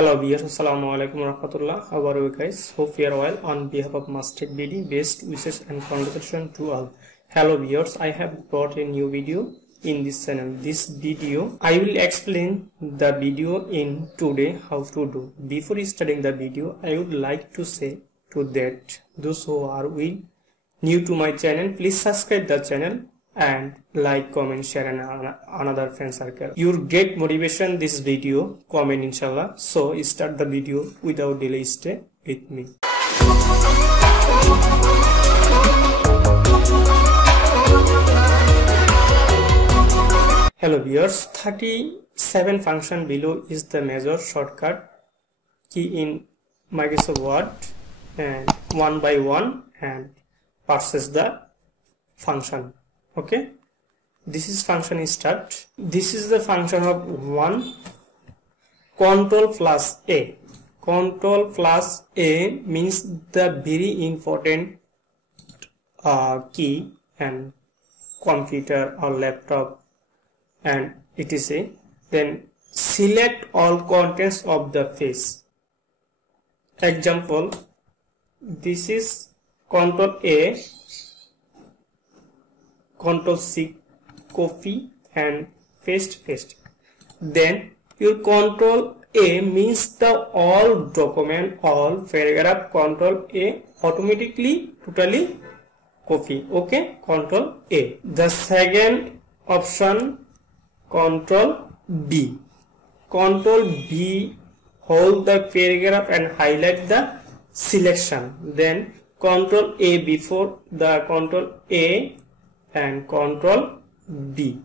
Hello viewers, assalamu alaikum warahmatullah. How are you guys? Hope you are well. On behalf of Master BD, best wishes and congratulations to all. Hello viewers, I have brought a new video in this channel. This video I will explain the video in today how to do. Before starting the video, I would like to say to that those who are new to my channel, please subscribe the channel and like, comment, share and another friend circle. You'll get motivation this video, comment inshallah. So start the video without delay. Stay with me. Hello viewers, 37 function below is the major shortcut key in Microsoft Word, and one by one and process the function. Okay, this is function start. This is the function of one. Ctrl plus A. Ctrl plus A means the very important key and computer or laptop and etc. Then select all contents of the face. Example, this is Ctrl A, Ctrl C, copy and paste. Then your Ctrl A means the all document, all paragraph. Ctrl A automatically totally copy. Okay, Ctrl A. The second option, Ctrl B. Ctrl B hold the paragraph and highlight the selection. Then Ctrl A before the Ctrl A and Ctrl B.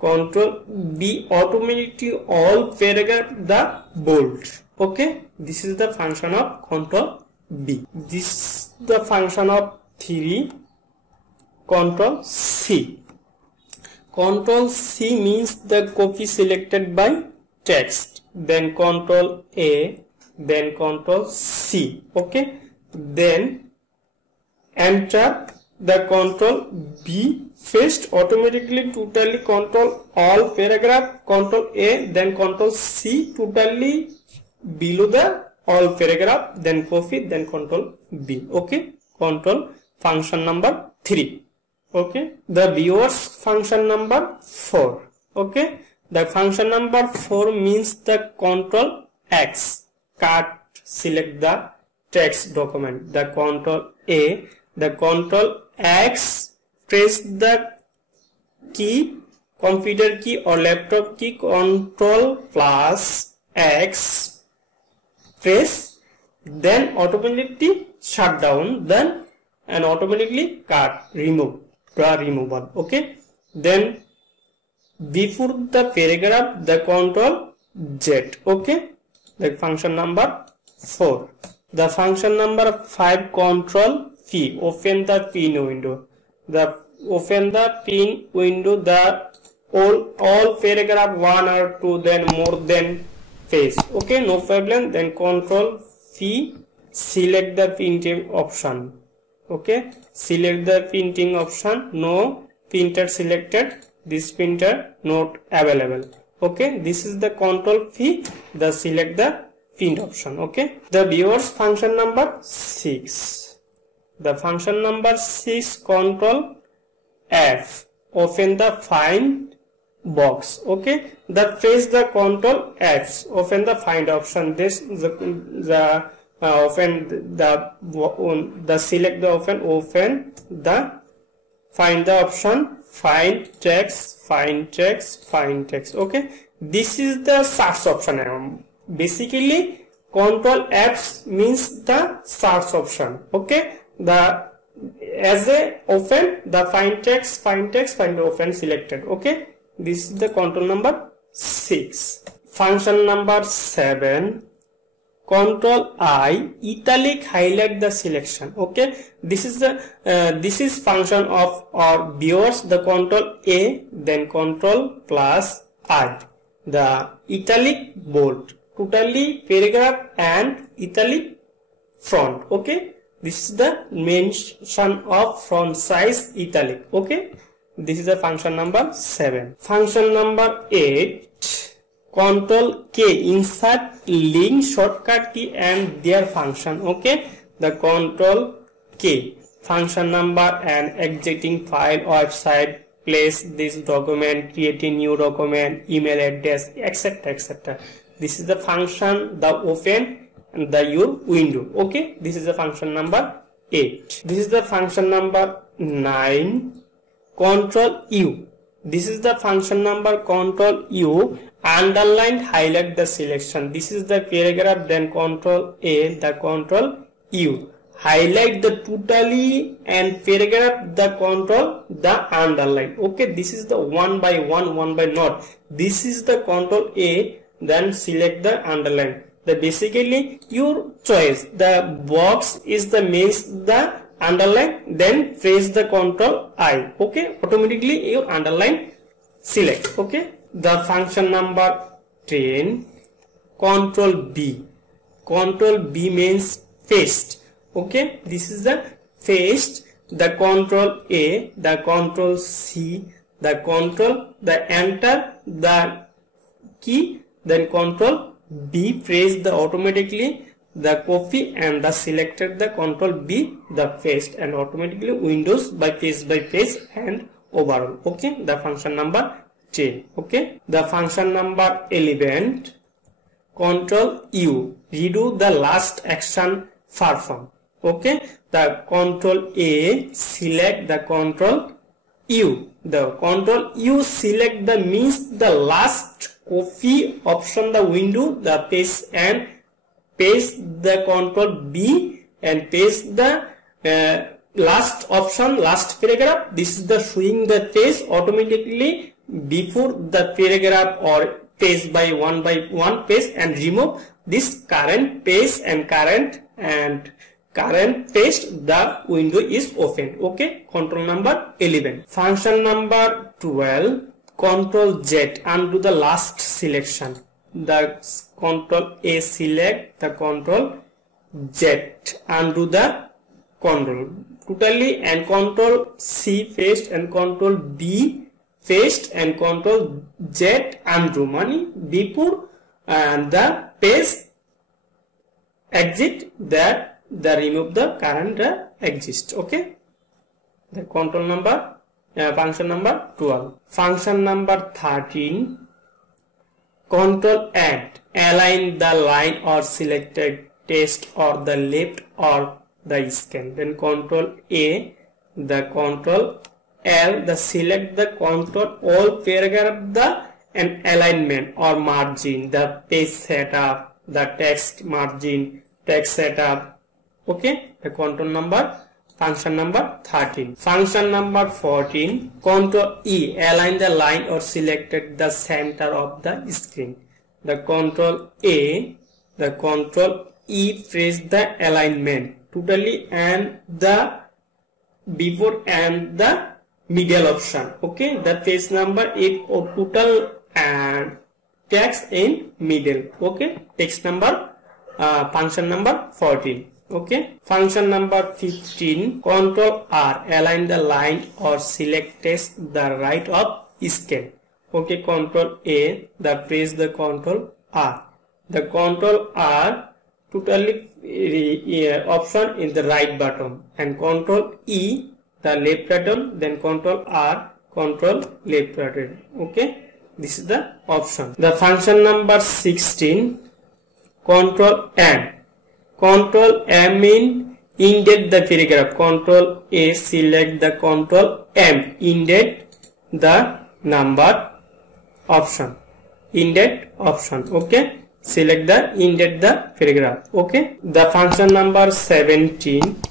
Ctrl B automatically all paragraph the bold. Okay, this is the function of Ctrl B. This is the function of 3, Ctrl C. Ctrl C means the copy selected by text. Then Ctrl A, then Ctrl C. Okay, then enter the Ctrl B, paste automatically totally Ctrl all paragraph, Ctrl A, then Ctrl C totally below the all paragraph, then copy, then Ctrl B. Okay, Ctrl function number 3. Okay, the viewers function number 4. Okay, the function number 4 means the Ctrl X, cut, select the text document. The Ctrl A, the Ctrl X, press the key, computer key or laptop key, Ctrl plus X, press, then automatically shut down, then and automatically cut, remove, draw removal. Okay, then before the paragraph the Ctrl Z. Okay, the function number 4. The function number 5, Ctrl P, open the pin window. Open the pin window, the all paragraph 1 or 2, then more than page. Okay, no problem. Then Ctrl P, select the printing option. Okay, select the printing option. No printer selected. This printer not available. Okay, this is the Ctrl P, the select the print option. Okay, the viewers function number 6. The function number 6, Ctrl F, open the find box. Okay, the press the Ctrl F, open the find option. This the open the select the open the find the option, find text. Okay, this is the search option. Basically Ctrl F means the search option. Okay, the as a open the find text, find open selected. Okay, this is the control number 6. Function number 7, Ctrl I, italic, highlight the selection. Okay, this is the this is function of our viewers. The Ctrl A, then Ctrl plus I, the italic bold, totally paragraph and italic font. Okay, this is the mention of font size italic. Okay, this is the function number 7. Function number 8, Ctrl K, insert link, shortcut key and their function. Okay, the Ctrl K, function number and exiting file, website, place this document, create a new document, email address, etc, etc. This is the function, the open and the your window. Okay, this is the function number 8. This is the function number 9. Ctrl U. This is the function number Ctrl U. Underline, highlight the selection. This is the paragraph. Then Ctrl A, the Ctrl U. Highlight the totally and paragraph, the Ctrl the underline. Okay, this is the one by not. This is the Ctrl A. Then select the underline. The basically your choice. The box is the means the underline. Then press the Ctrl I. Okay, automatically your underline select. Okay. The function number 10, Ctrl B. Ctrl B means paste. Okay, this is the paste. The Ctrl A, the Ctrl C, the Ctrl, the enter, the key, then Ctrl B, press the automatically the copy and the selected the Ctrl B, the paste, and automatically Windows by page and overall. Okay, the function number 10. Okay, the function number 11, Ctrl U, redo the last action perform. Okay, the Ctrl A, select the Ctrl U. The Ctrl U select the means the last copy option the window, the paste and paste the Ctrl B and paste the last option, last paragraph. This is the showing the page automatically before the paragraph or page by one page, and remove this current page and current page, the window is open. Okay, control number 11. Function number 12, Ctrl Z, undo the last selection. The Ctrl A select, the Ctrl Z, undo the control totally, and Ctrl C paste and Ctrl B paste and Ctrl Z undo money before and the page exit, that the remove the current exist. Okay, the control number function number 12. Function number 13, Ctrl add, align the line or selected text or the left or the scan. Then Ctrl A, the Ctrl L, the select the control all paragraph the and alignment or margin, the page setup, the text margin, text setup. Okay, the control number function number 13. Function number 14, Ctrl E, align the line or selected the center of the screen. The Ctrl A, the Ctrl E, press the alignment totally and the before and the middle option. Okay, the page number is total and text in middle. Okay, text number function number 14. Okay, function number 15, Ctrl R, align the line or select text the right of scan. Okay, Ctrl A, the press the Ctrl R. The Ctrl R totally option in the right button, and Ctrl E, the left button, then Ctrl R, Ctrl left button. Okay, this is the option. The function number 16, Ctrl M. Ctrl M in indent the paragraph. Ctrl A, select the Ctrl M, indent the number option. Indent option. Okay, select the indent the paragraph. Okay, the function number 17,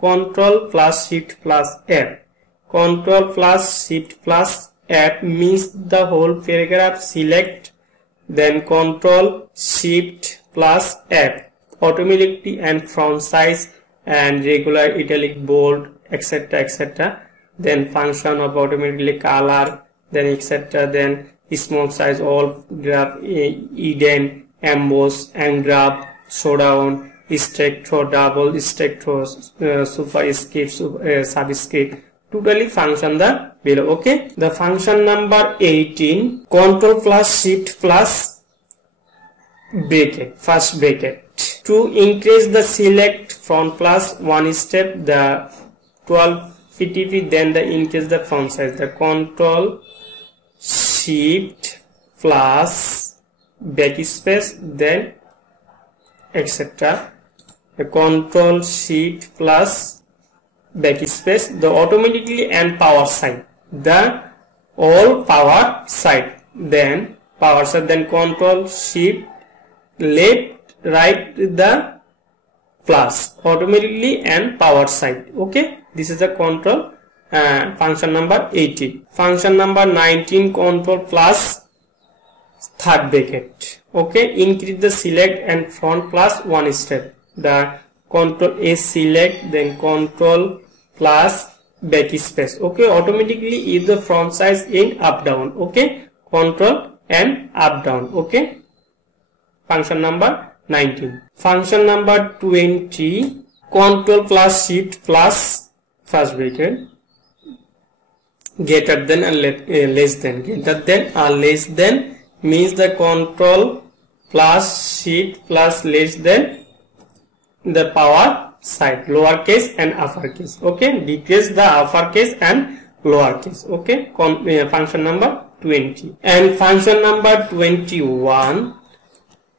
Ctrl plus Shift plus F. Ctrl plus Shift plus F means the whole paragraph select, then Ctrl Shift plus F, automatically and font size and regular italic bold, etc, etc. Then function of automatically color, then etc. Then small size, all graph, indent, emboss, engraph, showdown, stack throw, double stack throw, superscript, subscript, totally function the below. Okay, the function number 18, Ctrl plus Shift plus bracket, first bracket. To increase the select front plus one step, the 12 ptp, then the increase the font size, the Ctrl Shift plus backspace, then etc. The Ctrl Shift plus backspace, the automatically and power side, the all power side, then power side, then Ctrl Shift left right the plus automatically and power side. Okay, this is the control function number 18. Function number 19, Ctrl plus third bracket. Okay, increase the select and front plus one step, the Ctrl A select, then Ctrl plus backspace. Okay, automatically if the front size in up down. Okay, Ctrl and up down. Okay, function number 19. Function number 20, Ctrl plus Shift plus first bracket, greater than and less than. Greater than or less than means the Ctrl plus Shift plus less than the power side, lowercase and uppercase. Okay, decrease the uppercase and lowercase. Okay, function number 20. And function number 21,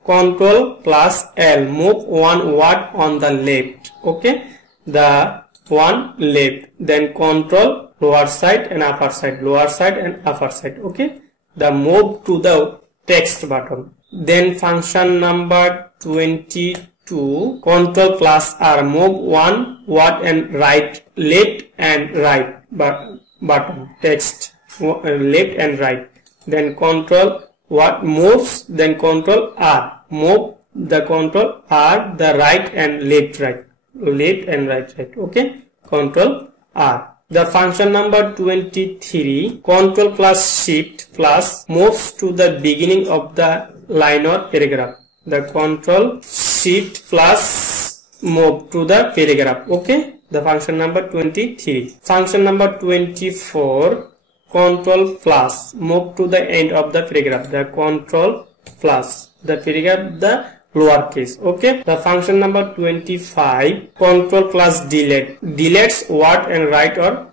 Ctrl plus L, move one word on the left. Okay, the one left, then Ctrl lower side and upper side, lower side and upper side. Okay, the move to the text button. Then function number 22, Ctrl plus R, move one word and right, left and right button, text left and right, then Ctrl what moves, then Ctrl R, move the Ctrl R, the right and left right, left and right right. Okay, Ctrl R. The function number 23, Ctrl plus Shift plus moves to the beginning of the line or paragraph, the Ctrl Shift plus move to the paragraph. Okay, the function number 23. Function number 24, Ctrl plus move to the end of the paragraph, the Ctrl plus the paragraph, the lowercase. Okay, the function number 25, Ctrl plus delete, deletes word and right or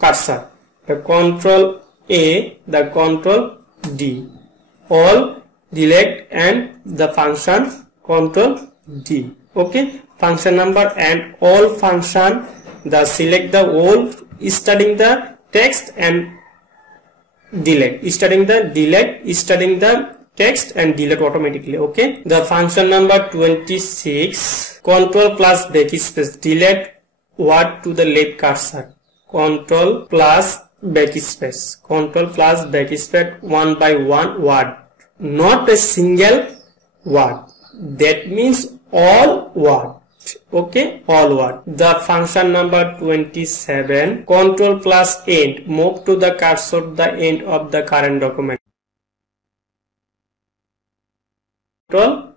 cursor, the Ctrl A, the Ctrl D, all delete and the function Ctrl D. Okay, function number and all function, the select the all studying the text and delete, studying the text and delete automatically. Okay, the function number 26, Ctrl plus backspace, delete word to the left cursor, Ctrl plus backspace, Ctrl plus backspace, one by one word, not a single word, that means all word. Okay, all word. The function number 27, Ctrl plus end, move to the cursor the end of the current document, Ctrl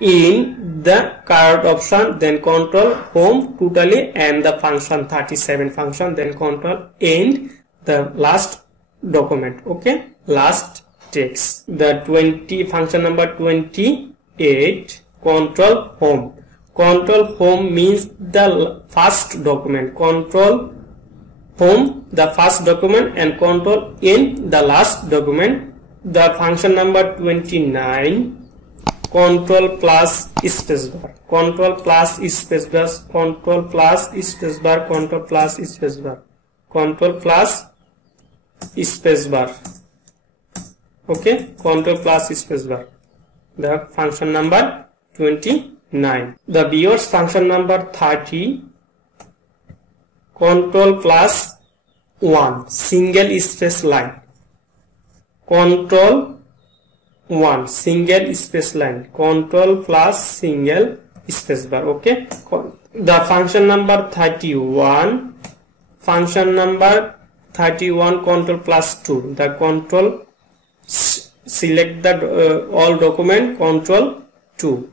in the current option, then Ctrl home totally and the function 37 function, then Ctrl end the last document. Okay, last text. The 20 function number 28, Ctrl home. Ctrl home means the first document, Ctrl home the first document and Ctrl in the last document. The function number 29, Ctrl plus spacebar, Ctrl plus spacebar, Ctrl plus spacebar, Ctrl plus spacebar, Ctrl plus spacebar. Okay, Ctrl plus spacebar. The function number 29. The viewers function number 30, Ctrl plus 1, single space line, Ctrl 1, single space line, Ctrl plus single space bar. Okay, the function number 31, function number 31, Ctrl plus 2, the Ctrl select the all document, Ctrl 2,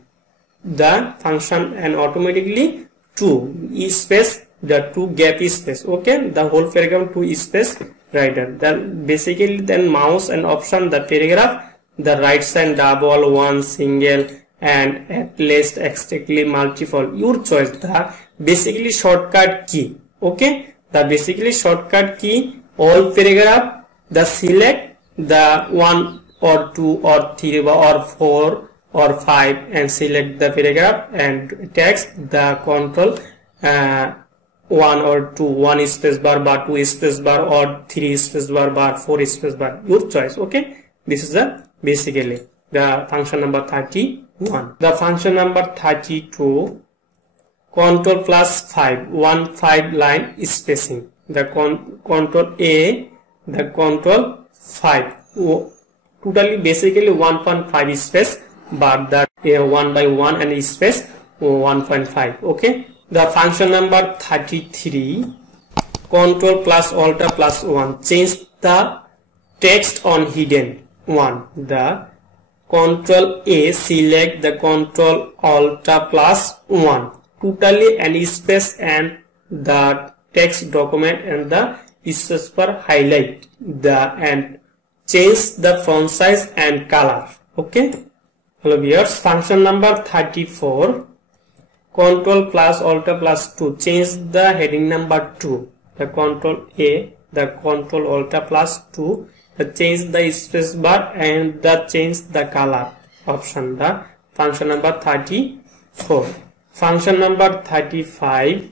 the function and automatically 2 space, the 2 gap space. Okay, the whole paragraph 2 space writer. Then basically then mouse and option the paragraph, the right side double, one single, and at least exactly multiple, your choice. The basically shortcut key. Okay, the basically shortcut key, all paragraph, the select the 1 or 2 or 3 or 4 or 5 and select the paragraph and text the control 1 or 2, 1 space bar, 2 space bar, or 3 space bar, 4 space bar, your choice. Okay, this is the basically the function number 31. The function number 32, control plus 5, 5 line spacing. The control A, the control 5, totally basically 1.5 space, but that 1 by 1 and space 1.5. Okay, the function number 33, control plus alt plus 1, change the text on hidden 1. The control A, select the control alt plus 1, totally and space and the text document and the space bar highlight the and change the font size and color. Okay, hello viewers. Function number 34, control plus alt plus 2, change the heading number 2. The control A, the control alt plus 2, the change the space bar and the change the color option. The function number 34. Function number 35,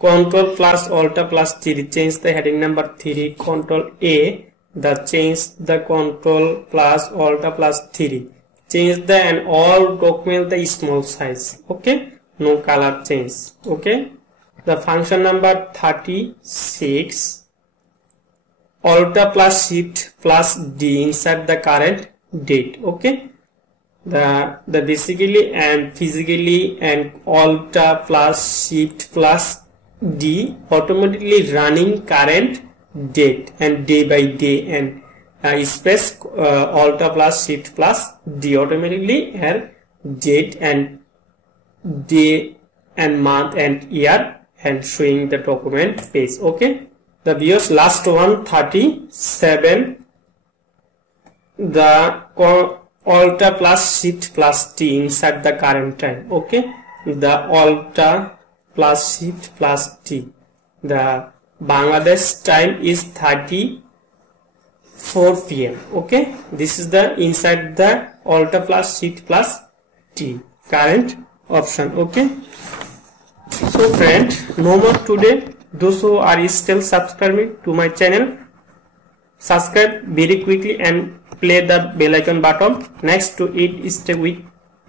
control plus alt plus 3, change the heading number 3. Control A, the change the control plus alt plus 3, change the and all document the small size. Okay, no color change. Okay, the function number 36, alt plus shift plus D, insert the current date. Okay, the basically and physically and alt plus shift plus D automatically running current date and day by day, and space alt plus shift plus D automatically and date and day and month and year and showing the document page. Okay, the viewers, last one, 37, the alt plus shift plus T, insert the current time. Okay, the alt plus shift plus T, the Bangladesh time is 34 PM. Okay, this is the inside the alt plus shift plus T current option. Okay, so friend, no more today. Those who are still subscribing to my channel, subscribe very quickly and play the bell icon button next to it. Stay with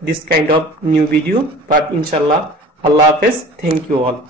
this kind of new video. But inshallah, Allah Hafiz. Thank you all.